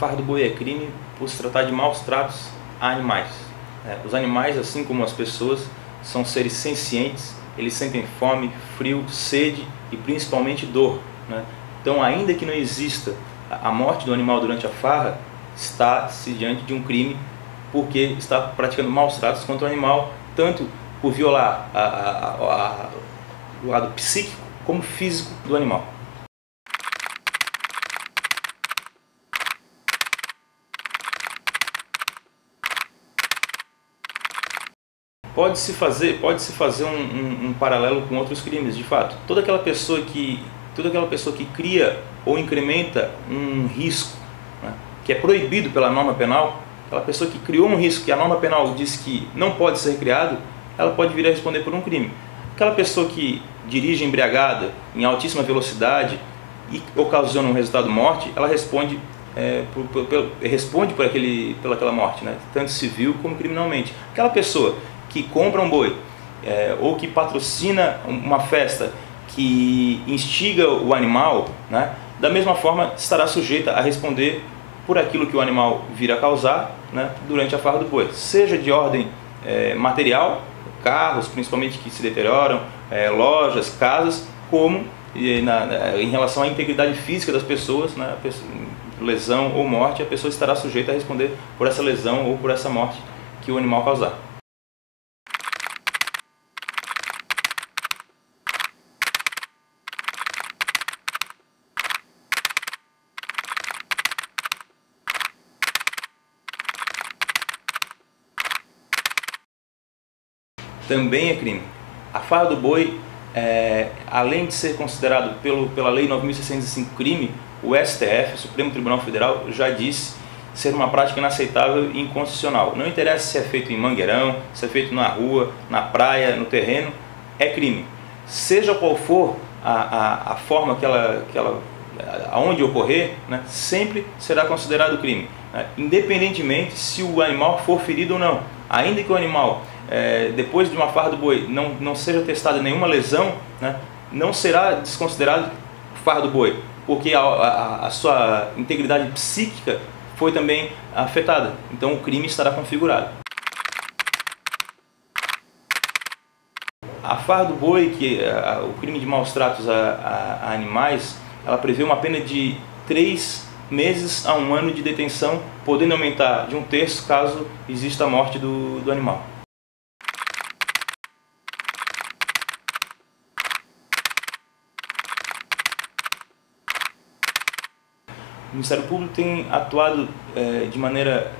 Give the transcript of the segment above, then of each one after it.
farra do boi é crime por se tratar de maus tratos a animais. Os animais, assim como as pessoas, são seres sencientes, eles sentem fome, frio, sede e principalmente dor, né? Então, ainda que não exista a morte do animal durante a farra, está-se diante de um crime porque está praticando maus tratos contra o animal, tanto por violar o lado psíquico como físico do animal. Pode-se fazer um paralelo com outros crimes, de fato. Toda aquela pessoa que cria ou incrementa um risco, né, que é proibido pela norma penal, aquela pessoa que criou um risco que a norma penal diz que não pode ser criado, ela pode vir a responder por um crime. Aquela pessoa que dirige embriagada em altíssima velocidade e ocasiona um resultado de morte, ela responde por aquela morte, né, tanto civil como criminalmente. Aquela pessoa que compra um boi ou que patrocina uma festa que instiga o animal, né, da mesma forma estará sujeita a responder por aquilo que o animal vir a causar, né, durante a farra do boi, seja de ordem material, carros principalmente que se deterioram, lojas, casas, como em relação à integridade física das pessoas, né, lesão ou morte, a pessoa estará sujeita a responder por essa lesão ou por essa morte que o animal causar. Também é crime. A farra do boi, além de ser considerado pela Lei 9.605 crime, o STF, o Supremo Tribunal Federal, já disse ser uma prática inaceitável e inconstitucional. Não interessa se é feito em mangueirão, se é feito na rua, na praia, no terreno, é crime. Seja qual for a forma aonde ocorrer, né, sempre será considerado crime, né, independentemente se o animal for ferido ou não. Ainda que o animal, depois de uma farra do boi, não seja testada nenhuma lesão, né, não será desconsiderado farra do boi, porque a sua integridade psíquica foi também afetada. Então o crime estará configurado. A farra do boi, o crime de maus tratos a animais, ela prevê uma pena de 3 meses a 1 ano de detenção, podendo aumentar de 1/3 caso exista a morte do animal. O Ministério Público tem atuado de maneira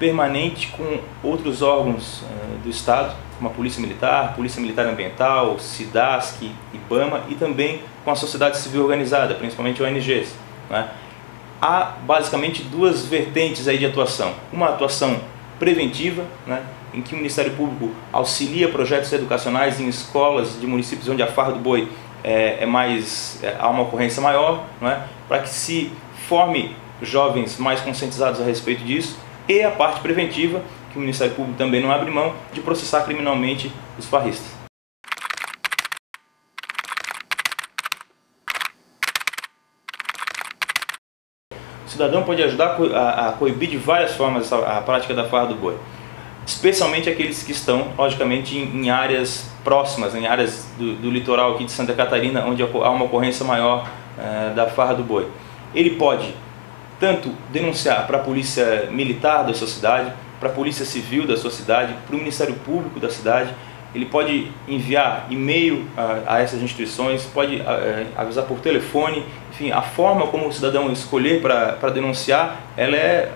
permanente com outros órgãos do Estado, como a Polícia Militar Ambiental, SIDASC, IBAMA, e também com a sociedade civil organizada, principalmente ONGs, né? Há basicamente 2 vertentes aí de atuação. Uma atuação preventiva, né, em que o Ministério Público auxilia projetos educacionais em escolas de municípios onde a farra do boi há uma ocorrência maior, né, para que se forme jovens mais conscientizados a respeito disso, e a parte preventiva, que o Ministério Público também não abre mão, de processar criminalmente os farristas. O cidadão pode ajudar a coibir de várias formas a prática da farra do boi, especialmente aqueles que estão, logicamente, em áreas próximas, em áreas do litoral aqui de Santa Catarina, onde há uma ocorrência maior da farra do boi. Ele pode tanto denunciar para a polícia militar da sua cidade, para a polícia civil da sua cidade, para o Ministério Público da cidade. Ele pode enviar e-mail a essas instituições, pode avisar por telefone. Enfim, a forma como o cidadão escolher para denunciar, ela é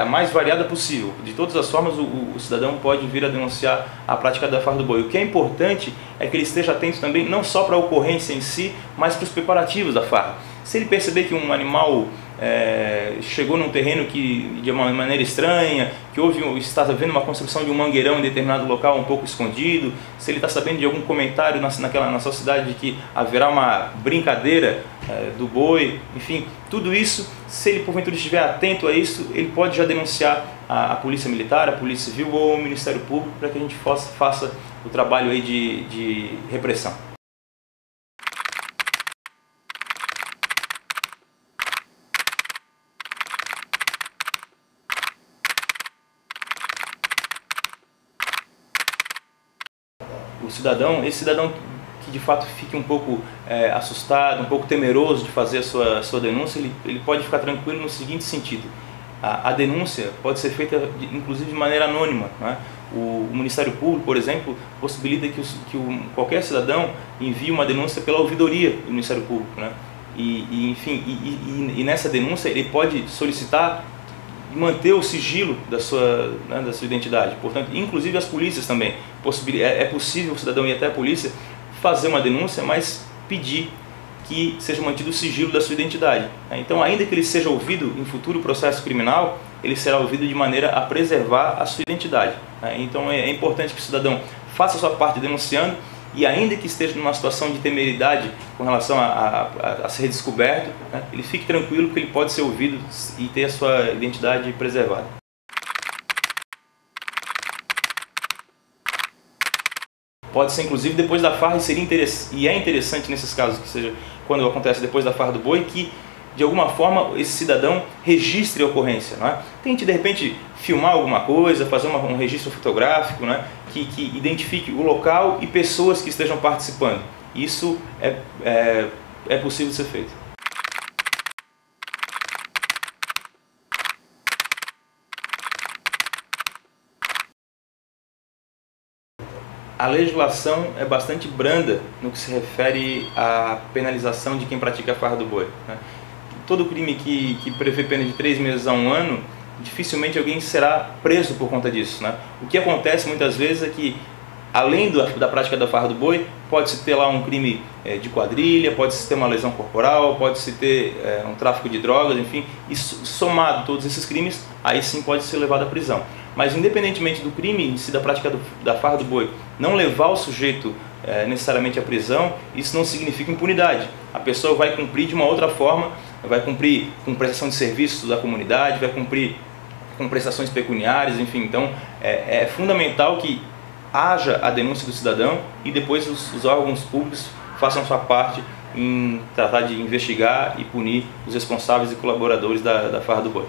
a mais variada possível. De todas as formas, o cidadão pode vir a denunciar a prática da farra do boi. O que é importante é que ele esteja atento também, não só para a ocorrência em si, mas para os preparativos da farra. Se ele perceber que um animal chegou num terreno de uma maneira estranha, que está havendo uma construção de um mangueirão em determinado local um pouco escondido, se ele está sabendo de algum comentário na sua cidade de que haverá uma brincadeira do boi, enfim, tudo isso, se ele porventura estiver atento a isso, ele pode já denunciar a Polícia Militar, a Polícia Civil ou o Ministério Público, para que a gente faça o trabalho aí de repressão. o cidadão, esse cidadão que de fato fique um pouco assustado, um pouco temeroso de fazer a sua denúncia, ele pode ficar tranquilo no seguinte sentido: a denúncia pode ser feita inclusive de maneira anônima, né? O Ministério Público, por exemplo, possibilita que qualquer cidadão envie uma denúncia pela ouvidoria do Ministério Público, né? E nessa denúncia ele pode solicitar manter o sigilo da sua identidade. Portanto, inclusive as polícias também. É possível o cidadão ir até a polícia, fazer uma denúncia, mas pedir que seja mantido o sigilo da sua identidade. Então, ainda que ele seja ouvido em futuro processo criminal, ele será ouvido de maneira a preservar a sua identidade. Então, é importante que o cidadão faça a sua parte denunciando, e ainda que esteja numa situação de temeridade com relação a ser descoberto, ele fique tranquilo que ele pode ser ouvido e ter a sua identidade preservada. Pode ser inclusive depois da farra, e é interessante nesses casos, que seja quando acontece depois da farra do boi, que de alguma forma esse cidadão registre a ocorrência, não é? Tente de repente filmar alguma coisa, fazer um registro fotográfico, não é? Que identifique o local e pessoas que estejam participando. Isso é possível de ser feito. A legislação é bastante branda no que se refere à penalização de quem pratica a farra do boi, né? Todo crime que prevê pena de 3 meses a 1 ano, dificilmente alguém será preso por conta disso, né? O que acontece muitas vezes é que, além da prática da farra do boi, pode-se ter lá um crime de quadrilha, pode-se ter uma lesão corporal, pode-se ter um tráfico de drogas, enfim, e somado todos esses crimes, aí sim pode ser levado à prisão. Mas independentemente do crime em si, da prática da farra do boi, não levar o sujeito necessariamente à prisão, isso não significa impunidade. A pessoa vai cumprir de uma outra forma, vai cumprir com prestação de serviços da comunidade, vai cumprir com prestações pecuniárias, enfim. Então é fundamental que haja a denúncia do cidadão e depois os órgãos públicos façam sua parte em tratar de investigar e punir os responsáveis e colaboradores da farra do boi.